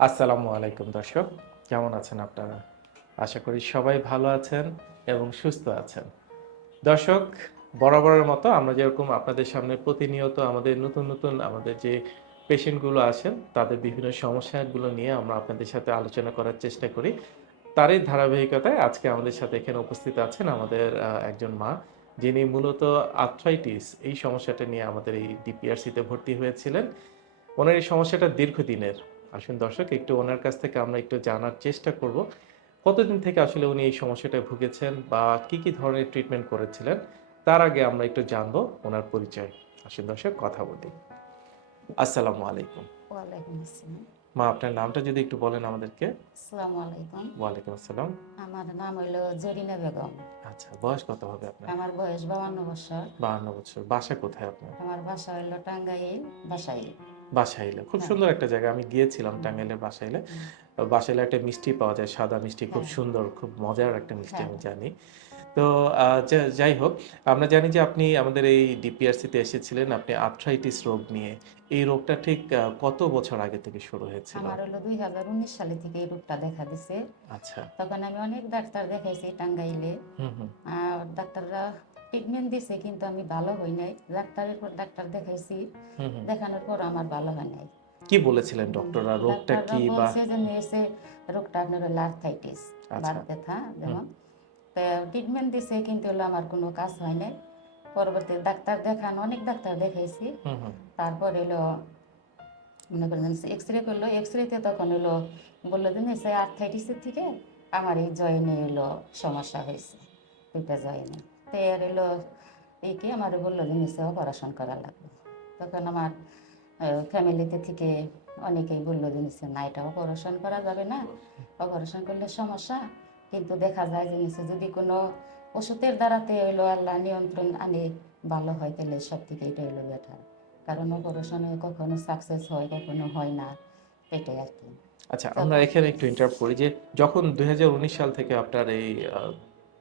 আসসালামু আলাইকুম দর্শক, কেমন আছেন আপনারা? আশা করি সবাই ভালো আছেন এবং সুস্থ আছেন। দর্শক, বরাবরের মতো আমরা যেরকম আপনাদের সামনে প্রতিনিয়ত আমাদের নতুন নতুন আমাদের যে পেশেন্টগুলো আসেন তাদের বিভিন্ন সমস্যাগুলো নিয়ে আমরা আপনাদের সাথে আলোচনা করার চেষ্টা করি। তারই ধারাবাহিকতায় আজকে আমাদের সাথে এখানে উপস্থিত আছেন আমাদের একজন মা, যিনি মূলত আর্থ্রাইটিস এই সমস্যাটা নিয়ে আমাদের এই ডিপিআরসিতে ভর্তি হয়েছিলেন। ওনার এই সমস্যাটা দীর্ঘদিনের। আসুন দর্শক একটু ওনার কাছ থেকে আমরা একটু জানার চেষ্টা করব। কতদিন থেকে আসলে উনি এই সমস্যাটা ভুগেছেন বা কি কি ধরনের ট্রিটমেন্ট করেছিলেন তার আগে আমরা একটু জানব ওনার পরিচয়। আসুন দর্শক কথা বলি। আসসালামু আলাইকুম। ওয়ালাইকুম আসসালাম। মা আপনার নামটা যদি একটু বলেন আমাদেরকে। আসসালামু আলাইকুম। ওয়ালাইকুম আসসালাম। আমার নাম হইল জরিনা বেগম। আচ্ছা বয়স কত হবে আপনার? আমার বয়স বাউন্ন বছর। বাহান্ন বছর। বাসা কোথায় আপনার? আমার বাসা হইল টাঙ্গাইল বাসাইল। বাসাইলে খুব হ্যাঁ। সুন্দর একটা জায়গা। আমি গিয়েছিলাম টাঙ্গাইলের বাসাইলে বাসাইলে একটা মিষ্টি পাওয়া যায় সাদা মিষ্টি খুব হ্যাঁ। সুন্দর খুব মজার একটা মিষ্টি হ্যাঁ। আমি জানি। তো যাই হোক আমরা জানি যে আপনি আমাদের এই ডিপিআরসিতে এসেছিলেন আপনি আর্থ্রাইটিস রোগ নিয়ে। এই রোগটা ঠিক কত বছর আগে থেকে শুরু হয়েছিল? আমার হলো দুই হাজার উনিশ সালে থেকে এই রোগটা দেখা দিছে। আচ্ছা। তখন আমি অনেক ডাক্তার দেখাইছি টাঙ্গাইলে। হুম ডাক্তাররা ট্রিটমেন্ট দিছে কিন্তু আমি ভালো হই নাই। ডাক্তারের পর ডাক্তার দেখাইছি। দেখানোর পর আমার ভালো হয় নাই। কি বলেছিলেন ডক্টররা রোগটা কি বা যে নিয়েছে রোগটা আপনার হলো আর্থাইটিস আচ্ছা। ব্যথা যেমন। তো ট্রিটমেন্ট দিছে কিন্তু হলো আমার কোনো কাজ হয় নাই। পরবর্তী ডাক্তার দেখান অনেক ডাক্তার দেখাইছি। তারপর এলো মনে করেন এক্স রে করল। এক্স রেতে তখন হলো বলল যে নিশ্চয় আর্থাইটিসের থেকে আমার এই জয়েনে এলো সমস্যা হয়েছে। দুইটা জয়েনে তো এর এলো এই কি আমার বলল যে নিশ্চয় অপারেশন করা লাগবে। তখন আমার ফ্যামিলিতে থেকে অনেকেই বলল যে নিশ্চয় না এটা অপারেশন করা যাবে না। অপারেশন করলে সমস্যা। কিন্তু দেখা যায় যে নিশ্চয় যদি কোনো ওষুধের দ্বারাতে হইল আল্লাহ নিয়ন্ত্রণ আনে ভালো হয় তাহলে সব থেকে এটা হইল বেটার কারণ অপারেশনে কখনো সাকসেস হয় কখনো হয় না এটাই আর কি। আচ্ছা আমরা এখানে একটু ইন্টারাপ্ট করি যে যখন দুই হাজার উনিশ সাল থেকে আপনার এই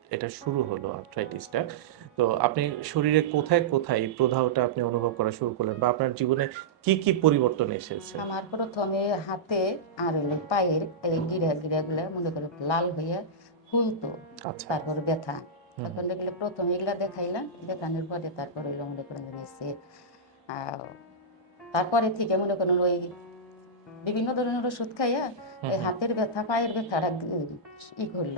এটা শুরু হলো আর্থ্রাইটিসটা তো আপনি শরীরে কোথায় কোথায় এই প্রদাহটা আপনি অনুভব করা শুরু করলেন বা আপনার জীবনে কি কি পরিবর্তন এসেছে? আমার প্রথমে হাতে আর হইল পায়ের এই গিরা গিরাগুলো মনে করে লাল হইয়া ফুলতো। আচ্ছা। তারপর ব্যথা। তখন দেখলে প্রথমে এগুলা দেখাইলাম। দেখানোর পরে তারপর হইল মনে করেন যে নিচ্ছে তারপরে থেকে মনে করেন ওই বিভিন্ন ধরনের ওষুধ খাইয়া এই হাতের ব্যথা পায়ের ব্যথাটা ই করল।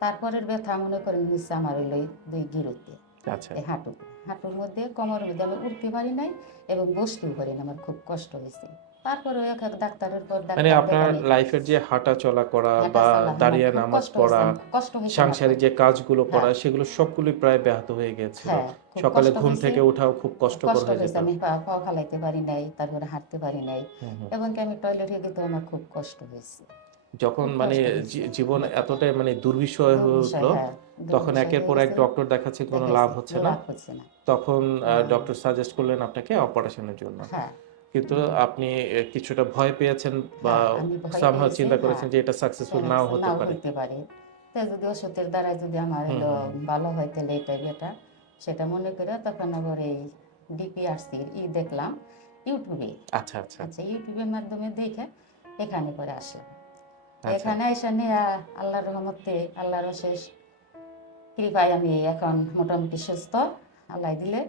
তারপরের ব্যথা মনে করেন নিচ্ছে আমার হইল দুই গিরুতে। আচ্ছা। হাঁটু হাঁটুর মধ্যে কোমরের মধ্যে আমি উঠতে পারি নাই এবং বসতেও পারি না আমার খুব কষ্ট হয়েছে তারপরে এক এক ডাক্তারের পর মানে আপনার লাইফের যে হাঁটা চলা করা বা দাঁড়িয়ে নামাজ পড়া হয়েছে, হয়েছে সাংসারিক যে কাজগুলো করা হ্যাঁ। সেগুলো সবগুলোই প্রায় ব্যাহত হয়ে গিয়েছিল হ্যাঁ, সকালে ঘুম থেকে ওঠাও খুব কষ্টকর কষ্ট হয়ে যেত আমি পা পা ফালাইতে পারি নাই তারপরে হাঁটতে পারি নাই। এবং কি আমি টয়লেটে গেতে আমার খুব কষ্ট হয়েছে যখন মানে জীবন এতটাই মানে দুর্বিষয় হয়ে উঠল হ্যাঁ, তখন একের পর এক ডক্টর দেখাচ্ছে কোনো লাভ হচ্ছে না। তখন হ্যাঁ। ডক্টর সাজেস্ট করলেন আপনাকে অপারেশনের জন্য। হ্যাঁ। কিন্তু আপনি কিছুটা ভয় পেয়েছেন বা হ্যাঁ, সামহাও চিন্তা করেছেন হ্যাঁ। যে এটা সাকসেসফুল নাও হতে পারে। তাই যদি ওষুধের দ্বারা যদি আমার হলো ভালো হয় তাহলে এটা এটা সেটা মনে করে তখন আবার এই ডিপিআরসির ই দেখলাম ইউটিউবে। আচ্ছা আচ্ছা। আচ্ছা ইউটিউবের মাধ্যমে দেখে এখানে করে আসলাম। এখানে এসে নিয়ে আল্লাহর রহমতে, আল্লাহর শেষ কৃপায় আমি এখন মোটামুটি সুস্থ, আল্লাহ দিলে।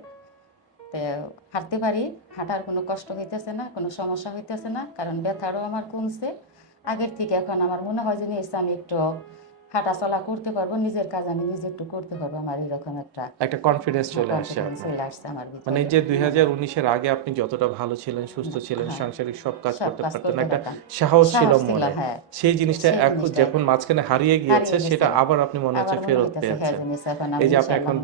হাঁটতে পারি, হাঁটার কোনো কষ্ট হইতেছে না, কোনো সমস্যা হইতেছে না, কারণ ব্যথারও আমার কমছে। আগের থেকে এখন আমার মনে হয় যে আমি একটু হাঁটা চলা করতে পারব নিজের কাজ আমি নিজে একটু করতে পারব আমার এরকম একটা একটা কনফিডেন্স চলে আসছে চলে আসছে আমার মানে এই যে দুই হাজার উনিশের আগে আপনি যতটা ভালো ছিলেন সুস্থ ছিলেন হ্যাঁ। সাংসারিক সব কাজ করতে পারতেন একটা সাহস ছিল মনে। হ্যাঁ। সেই জিনিসটা এখন যখন মাঝখানে হারিয়ে গিয়েছে সেটা আবার আপনি মনে হচ্ছে ফেরত হ্যাঁ, পেয়েছেন। এই যে আপনি এখন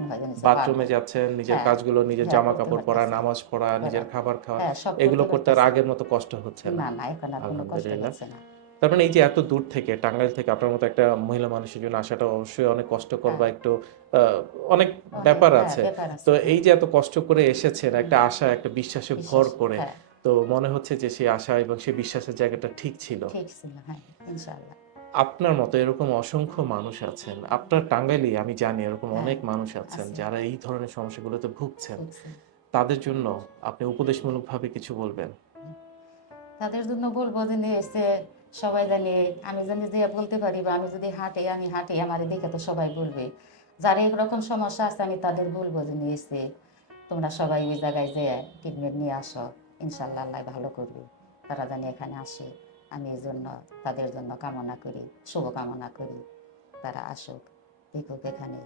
বাথরুমে যাচ্ছেন নিজের হ্যাঁ, কাজগুলো নিজের হ্যাঁ, জামা কাপড় পরা নামাজ পড়া নিজের হ্যাঁ। খাবার খাওয়া হ্যাঁ, এগুলো করতে আর আগের মতো কষ্ট হচ্ছে না। না এখন আর কোনো কষ্ট হচ্ছে না। তার মানে এই যে এত দূর থেকে টাঙ্গাইল থেকে আপনার মতো একটা মহিলা মানুষের জন্য আসাটা অবশ্যই অনেক কষ্টকর বা হ্যাঁ। একটু আহ, অনেক অনেক, ব্যাপার হ্যাঁ, আছে। তো এই যে এত কষ্ট করে এসেছেন একটা আশা একটা বিশ্বাসে ভর করে হ্যাঁ, তো মনে হচ্ছে যে সেই আশা এবং সেই বিশ্বাসের জায়গাটা ঠিক ছিল। ঠিক ছিল হ্যাঁ ইনশাআল্লাহ। আপনার মতো এরকম অসংখ্য মানুষ আছেন আপনার টাঙ্গাইলেই আমি জানি এরকম হ্যাঁ, অনেক মানুষ আছেন যারা এই ধরনের সমস্যাগুলোতে ভুগছেন। তাদের জন্য আপনি উপদেশমূলক ভাবে কিছু বলবেন? তাদের জন্য বলব যে সবাই জানি, আমি জানি যে বলতে পারি বা আমি যদি হাঁটে, আমি হাঁটি, আমার দেখে তো সবাই বলবে। যার এরকম সমস্যা আছে, আমি তাদের বলব যে নিয়েছে তোমরা সবাই ওই জায়গায় যে ট্রিটমেন্ট নিয়ে আসো। ইনশাল্লাহ ভালো করবে। তারা জানি এখানে আসে। আমি এই জন্য তাদের জন্য কামনা করি শুভ কামনা করি। তারা আসুক, দেখুক এখানে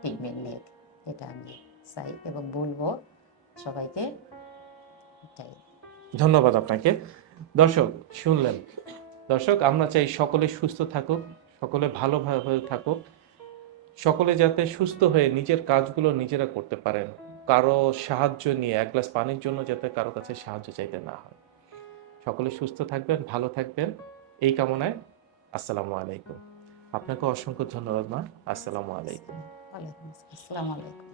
ট্রিটমেন্ট নিক। এটা আমি চাই এবং বলব সবাইকে ধন্যবাদ আপনাকে। দর্শক, শুনলেন। দর্শক, আমরা চাই সকলে সুস্থ থাকুক, সকলে ভালোভাবে থাকুক, সকলে যাতে সুস্থ হয়ে নিজের কাজগুলো নিজেরা করতে পারেন। কারও সাহায্য নিয়ে, এক গ্লাস পানির জন্য যাতে কারও কাছে সাহায্য চাইতে না হয়। সকলে সুস্থ থাকবেন, ভালো থাকবেন। এই কামনায় আসসালামু আলাইকুম। আপনাকে অসংখ্য ধন্যবাদ, মা। আসসালামু আলাইকুম। আসসালামু আলাইকুম।